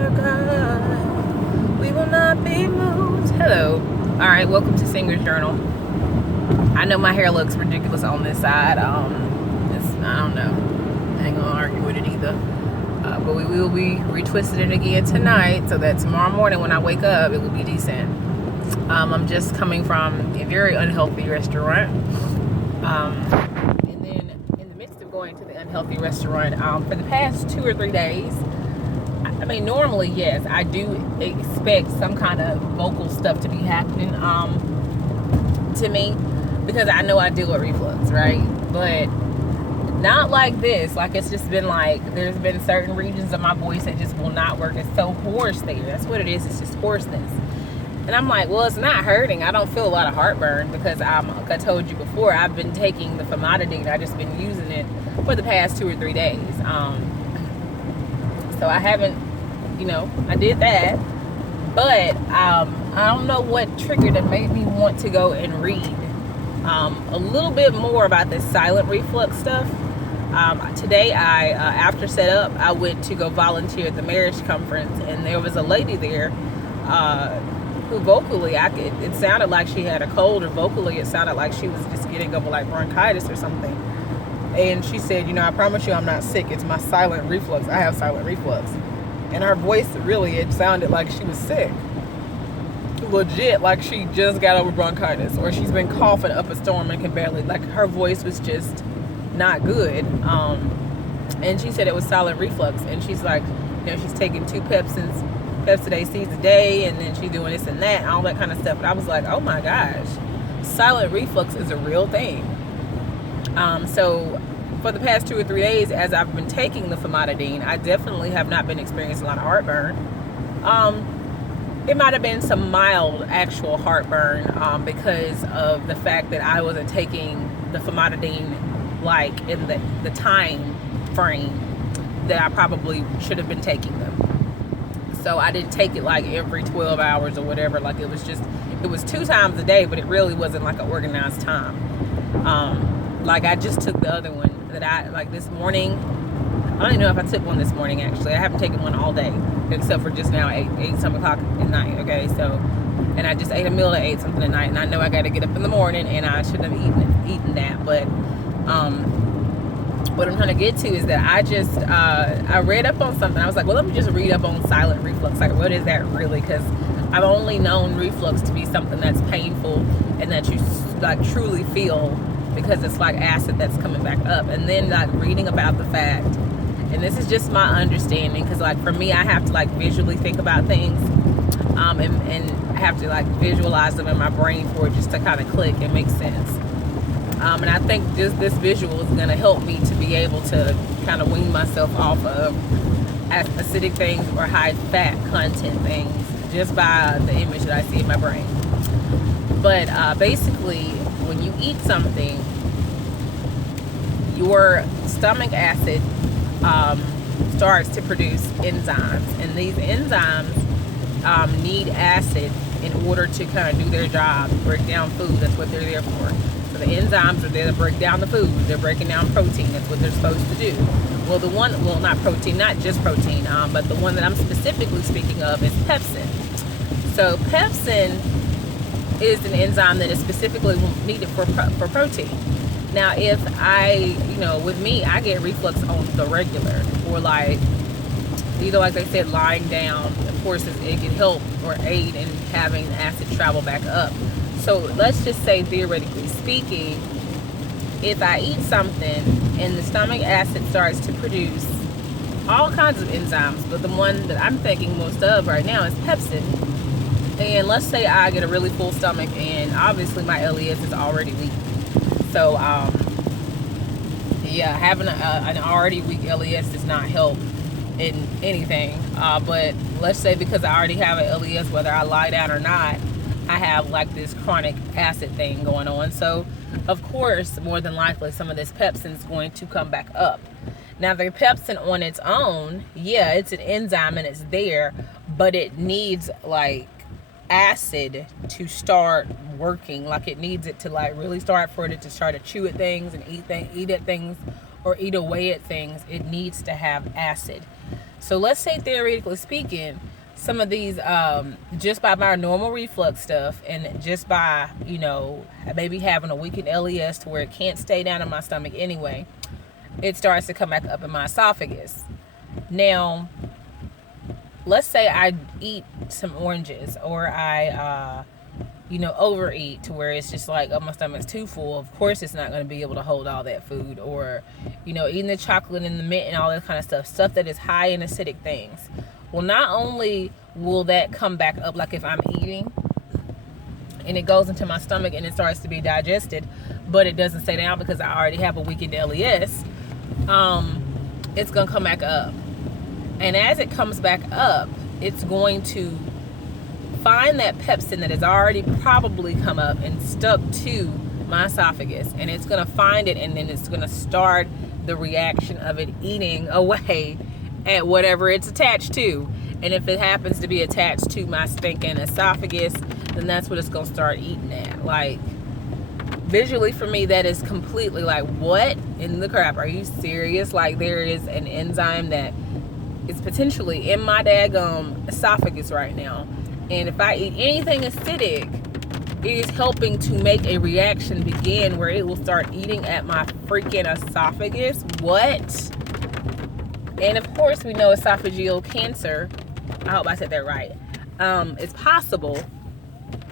Oh God, we will not be moved. Hello. All right, welcome to Singer's Journal. I know my hair looks ridiculous on this side. I don't know. I ain't gonna argue with it either. But we will be retwisting it again tonight, so that tomorrow morning when I wake up, it will be decent. I'm just coming from a very unhealthy restaurant. And then in the midst of going to the unhealthy restaurant, for the past 2 or 3 days, I mean, normally, yes, I do expect some kind of vocal stuff to be happening to me because I know I deal with reflux, right? But not like this. Like, it's just been like, there's been certain regions of my voice that just will not work. It's so hoarse there. That's what it is. It's just hoarseness. And I'm like, well, it's not hurting. I don't feel a lot of heartburn because like I told you before, I've been taking the famotidine. I've just been using it for the past 2 or 3 days. So I haven't, I did that. But I don't know what triggered it made me want to go and read a little bit more about this silent reflux stuff. Today, after set up, I went to go volunteer at the marriage conference, and there was a lady there who vocally, it sounded like she had a cold, or vocally it sounded like she was just getting over like bronchitis or something. And she said, I promise you I'm not sick. It's my silent reflux. I have silent reflux. And her voice, really, it sounded like she was sick. Legit, like she just got over bronchitis, or she's been coughing up a storm and can barely, like her voice was just not good. And she said it was silent reflux. And she's like, she's taking 2 Pepsid seeds a day, and then she's doing this and that, and all that kind of stuff. And I was like, oh my gosh, silent reflux is a real thing. So for the past 2 or 3 days, as I've been taking the famotidine, I definitely have not been experiencing a lot of heartburn. It might have been some mild actual heartburn because of the fact that I wasn't taking the famotidine like in the time frame that I probably should have been taking them. So I didn't take it like every 12 hours or whatever. Like it was 2 times a day, but it really wasn't like an organized time. Like I just took the other one that I, like this morning, I don't even know if I took one this morning actually. I haven't taken one all day, except for just now, 8 some o'clock at night, okay? So, and I just ate a meal at 8 something at night, and I know I gotta get up in the morning, and I shouldn't have eaten that, but, what I'm trying to get to is that I read up on something. I was like, well, let me just read up on silent reflux. Like, what is that really? Because I've only known reflux to be something that's painful and that you like truly feel because it's like acid that's coming back up. And then like reading about the fact, and this is just my understanding, because like for me, I have to like visually think about things, and I have to like visualize them in my brain for it just to kind of click and make sense. And I think just this visual is going to help me to be able to kind of wean myself off of acidic things or high fat content things just by the image that I see in my brain. But basically, when you eat something, your stomach acid starts to produce enzymes, and these enzymes need acid in order to kind of do their job, break down food. That's what they're there for. So the enzymes are there to break down the food. They're breaking down protein. That's what they're supposed to do. Well, not protein, not just protein, but the one that I'm specifically speaking of is pepsin. So pepsin is an enzyme that is specifically needed for protein. Now, if with me, I get reflux on the regular, or like, like they said, lying down, of course, it can help or aid in having acid travel back up. So let's just say, theoretically speaking, if I eat something and the stomach acid starts to produce all kinds of enzymes, but the one that I'm thinking most of right now is pepsin. And let's say I get a really full stomach, and obviously my LES is already weak. So, having an already weak LES does not help in anything. But let's say because I already have an LES, whether I lie down or not, I have like this chronic acid thing going on. So, of course, more than likely, some of this pepsin is going to come back up. Now, the pepsin on its own, it's an enzyme and it's there, but it needs like acid to start working. Like it needs it to like really start, for it to start to chew at things and eat at things or eat away at things. It needs to have acid. So let's say, theoretically speaking, some of these, just by my normal reflux stuff, and just by, maybe having a weakened LES to where it can't stay down in my stomach anyway, it starts to come back up in my esophagus. Now, let's say I eat some oranges, or I overeat to where it's just like, oh, my stomach's too full. Of course it's not going to be able to hold all that food. Or eating the chocolate and the mint and all that kind of stuff that is high in acidic things. Well, not only will that come back up, like if I'm eating and it goes into my stomach and it starts to be digested, but it doesn't stay down because I already have a weakened LES, it's going to come back up. And as it comes back up, it's going to find that pepsin that has already probably come up and stuck to my esophagus, and it's going to find it, and then it's going to start the reaction of it eating away at whatever it's attached to. And if it happens to be attached to my stinking esophagus, then that's what it's going to start eating at. Like, visually for me, that is completely like, what in the crap? Are you serious? Like, there is an enzyme that is potentially in my daggum esophagus right now. And if I eat anything acidic, it is helping to make a reaction begin where it will start eating at my freaking esophagus. What? And of course, we know esophageal cancer, I hope I said that right, is possible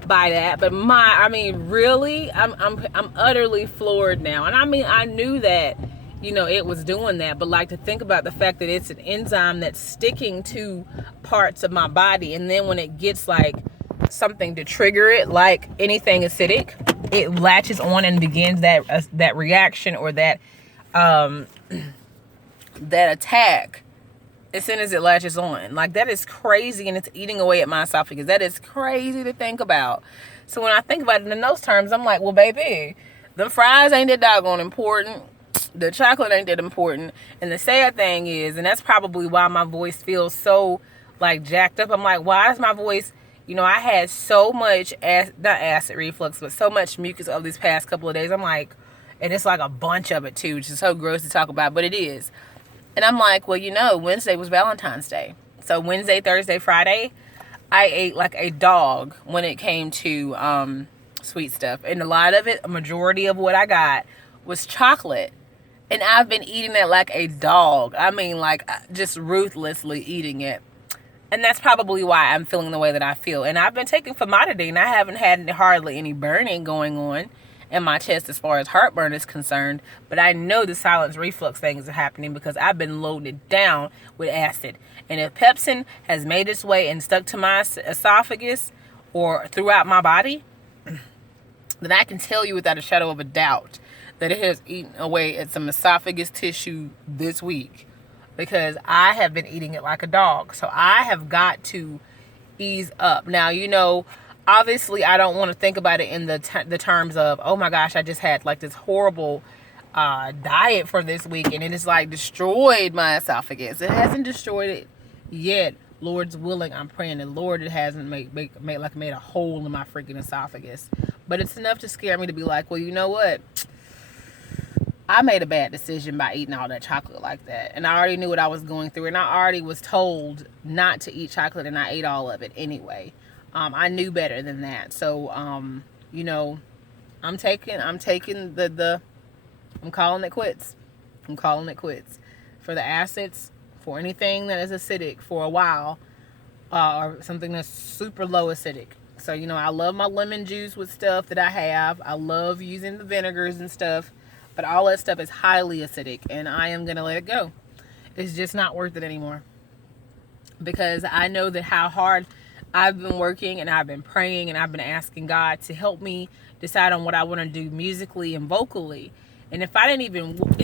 by that. But really, I'm utterly floored now. And I knew that, it was doing that, but like, to think about the fact that it's an enzyme that's sticking to parts of my body, and then when it gets like something to trigger it, like anything acidic, it latches on and begins that reaction, or that that attack as soon as it latches on. Like, that is crazy, and it's eating away at my esophagus. That is crazy to think about. So when I think about it in those terms, I'm like, well, baby, the fries ain't that doggone important. The chocolate ain't that important. And the sad thing is, and that's probably why my voice feels so like jacked up. I'm like, why is my voice, I had so much, not acid reflux, but so much mucus over these past couple of days. I'm like, and it's like a bunch of it too, which is so gross to talk about, but it is. And I'm like, well, Wednesday was Valentine's Day. So Wednesday, Thursday, Friday, I ate like a dog when it came to sweet stuff. And a lot of it, a majority of what I got was chocolate. And I've been eating it like a dog. Like, just ruthlessly eating it. And that's probably why I'm feeling the way that I feel. And I've been taking famotidine, and I haven't had hardly any burning going on in my chest as far as heartburn is concerned. But I know the silent reflux things are happening because I've been loading it down with acid. And if pepsin has made its way and stuck to my esophagus or throughout my body, then I can tell you without a shadow of a doubt that it has eaten away at some esophagus tissue this week, because I have been eating it like a dog. So I have got to ease up. Now, obviously I don't want to think about it in the terms of, oh my gosh, I just had like this horrible diet for this week and it has like destroyed my esophagus. It hasn't destroyed it yet. Lord's willing, I'm praying that Lord, it hasn't made a hole in my freaking esophagus. But it's enough to scare me to be like, well, you know what? I made a bad decision by eating all that chocolate like that. And I already knew what I was going through. And I already was told not to eat chocolate, and I ate all of it anyway. I knew better than that. So, I'm calling it quits. I'm calling it quits. For the acids, for anything that is acidic for a while, or something that's super low acidic. So, I love my lemon juice with stuff that I have. I love using the vinegars and stuff. But all that stuff is highly acidic, and I am going to let it go. It's just not worth it anymore. Because I know that how hard I've been working, and I've been praying, and I've been asking God to help me decide on what I want to do musically and vocally. And if I didn't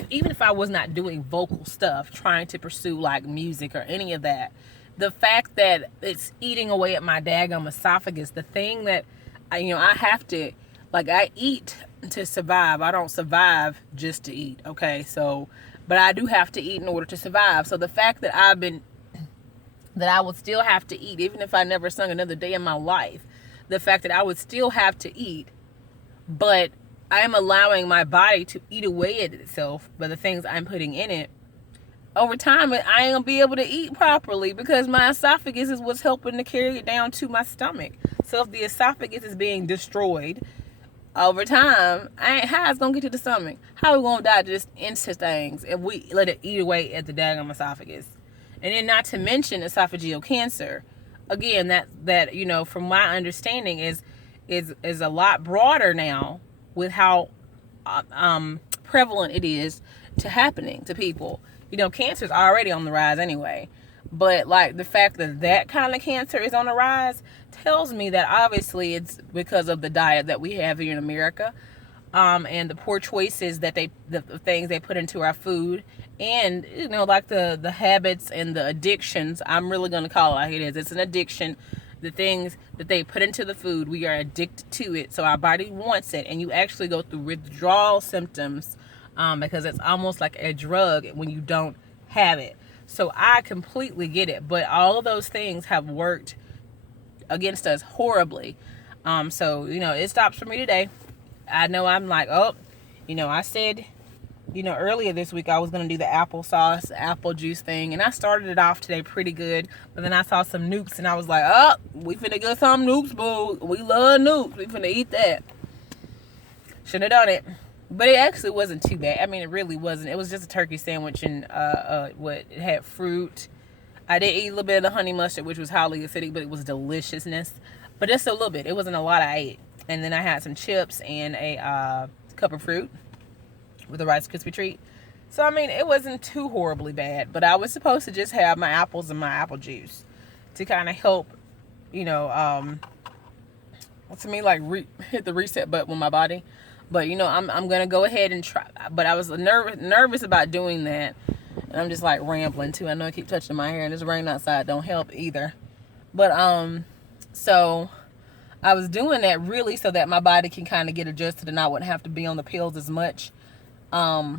even if I was not doing vocal stuff, trying to pursue like music or any of that, the fact that it's eating away at my daggum esophagus, the thing that, I have to, like, I eat to survive. I don't survive just to eat, okay? So, but I do have to eat in order to survive. So the fact that I would still have to eat, even if I never sung another day in my life, the fact that I would still have to eat, but I am allowing my body to eat away at itself by the things I'm putting in it, over time, I ain't gonna be able to eat properly because my esophagus is what's helping to carry it down to my stomach. So if the esophagus is being destroyed over time, how it's gonna get to the stomach? How we gonna digest into things if we let it eat away at the daggum esophagus? And then not to mention esophageal cancer. Again, that you know, from my understanding, is a lot broader now with how prevalent it is to happening to people. You know, cancer is already on the rise anyway, but like the fact that that kind of cancer is on the rise tells me that obviously it's because of the diet that we have here in America, and the poor choices that the things they put into our food, and you know, like the habits and the addictions. I'm really going to call it like it is. It's an addiction. The things that they put into the food, we are addicted to it, so our body wants it, and you actually go through withdrawal symptoms, because it's almost like a drug when you don't have it. So I completely get it, but all of those things have worked against us horribly. So you know, it stops for me today. I know I'm like, oh, you know, I said, you know, earlier this week I was going to do the applesauce, apple juice thing. And I started it off today pretty good. But then I saw some nukes and I was like, oh, we finna get some nukes, boo. We love nukes. We finna eat that. Shouldn't have done it. But it actually wasn't too bad. I mean, it really wasn't. It was just a turkey sandwich and it had fruit. I did eat a little bit of the honey mustard, which was highly acidic, but it was deliciousness. But just a little bit. It wasn't a lot I ate. And then I had some chips and a cup of fruit with a Rice Krispie treat. So I mean, it wasn't too horribly bad, but I was supposed to just have my apples and my apple juice to kind of help, you know, to me, like hit the reset button with my body. But you know, I'm gonna go ahead and try. But I was nervous about doing that, and I'm just like rambling too. I know I keep touching my hair, and it's raining outside. Don't help either. But so I was doing that really so that my body can kind of get adjusted and I wouldn't have to be on the pills as much. But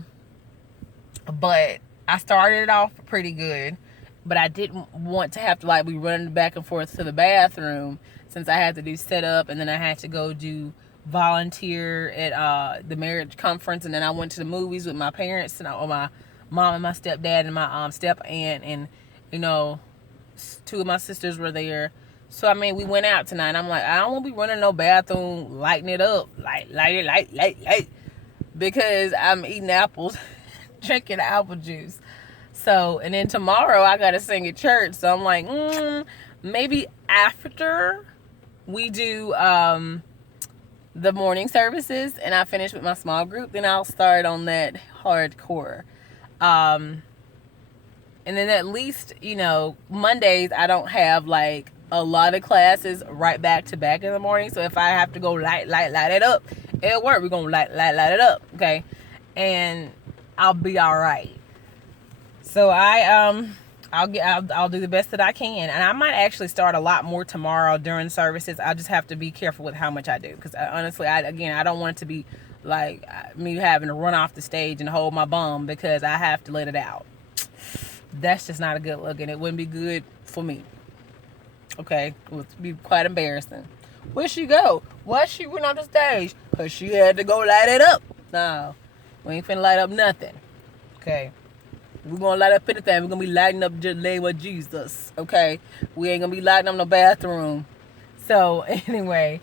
I started it off pretty good, but I didn't want to have to like be running back and forth to the bathroom since I had to do setup, and then I had to go do volunteer at the marriage conference, and then I went to the movies with my parents and my mom and my stepdad and my step aunt, and you know, two of my sisters were there. So I mean, we went out tonight. I'm like, I don't want to be running no bathroom, lighting it up, light, because I'm eating apples, drinking apple juice. So, and then tomorrow I gotta sing at church. So I'm like, maybe after we do the morning services and I finish with my small group, then I'll start on that hardcore. And then at least, you know, Mondays I don't have like a lot of classes right back to back in the morning. So if I have to go light it up, it'll work. We're gonna light it up, okay? And I'll be all right. So I'll do the best that I can, and I might actually start a lot more tomorrow during services. I just have to be careful with how much I do, because honestly, I don't want it to be like me having to run off the stage and hold my bum because I have to let it out. That's just not a good look, and it wouldn't be good for me. Okay, it would be quite embarrassing. Where'd she go? Why she went on the stage? Because she had to go light it up. No, we ain't finna light up nothing. Okay, we're gonna light up anything. We're gonna be lighting up the name of Jesus. Okay, we ain't gonna be lighting up no bathroom. So anyway,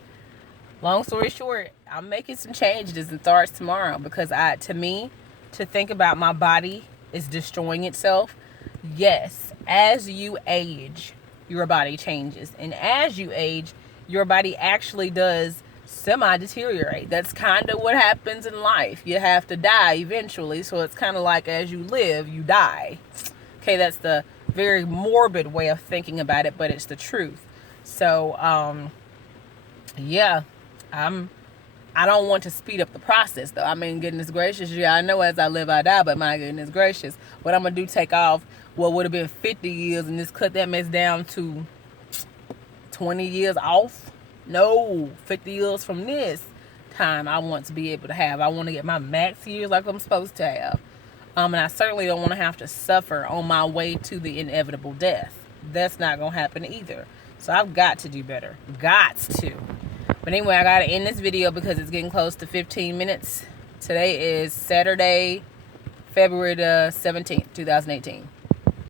long story short, I'm making some changes and starts tomorrow because to think about my body is destroying itself. Yes, as you age, your body changes, and as you age, your body actually does semi-deteriorate. That's kind of what happens in life. You have to die eventually, so it's kind of like as you live, you die. Okay, that's the very morbid way of thinking about it, but it's the truth. So, yeah, I don't want to speed up the process, though. I mean, goodness gracious, yeah, I know as I live, I die, but my goodness gracious, what I'm going to do, take off what would have been 50 years and just cut that mess down to 20 years off? No, 50 years from this time I want to be able to have. I want to get my max years like I'm supposed to have. And I certainly don't want to have to suffer on my way to the inevitable death. That's not going to happen either. So I've got to do better. Gots to. But anyway, I got to end this video because it's getting close to 15 minutes. Today is Saturday, February the 17th, 2018.